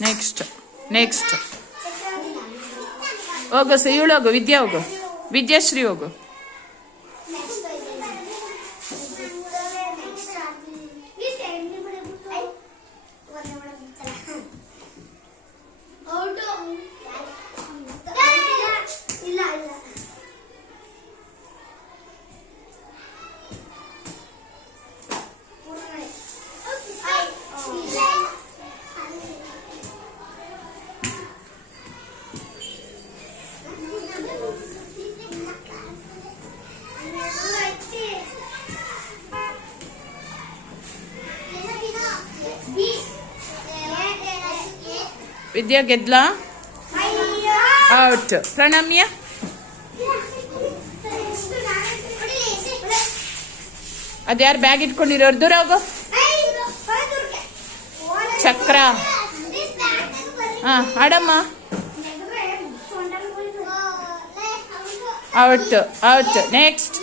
Next next ಹೋಗು C ಇವಳು ಹೋಗು ವಿದ್ಯಾ ಹೋಗು. ವಿದ್ಯಾಶ್ರೀ ಹೋಗು. ವಿದ್ಯಾ ಗೆದ್ಲಾ? ಔಟ್ ಪ್ರಣಮ್ಯ? ಅದ್ಯಾರು ಬ್ಯಾಗ್ ಇಟ್ಕೊಂಡಿರೋರು? ದೂರ ಹೋಗು. ಚಕ್ರ. ಹಾಂ, ಆಡಮ್ಮ. Out out next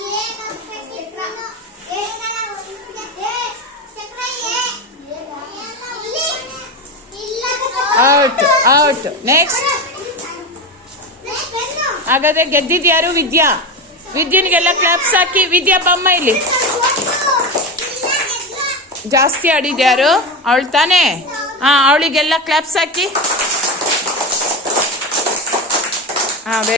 out out next ಹಾಗಾದ್ರೆ ಗೆದ್ದಿದ್ಯಾರು ವಿದ್ಯಾ. ವಿದ್ಯನಿಗೆಲ್ಲ ಕ್ಲಾಪ್ಸ್ ಹಾಕಿ. ವಿದ್ಯಾ, ಬಮ್ಮ ಇಲ್ಲಿ. ಜಾಸ್ತಿ ಆಡಿದ್ಯಾರು? ಅವಳು ತಾನೇ? ಹಾಂ, ಅವಳಿಗೆಲ್ಲ ಕ್ಲಾಪ್ಸ್ ಹಾಕಿ.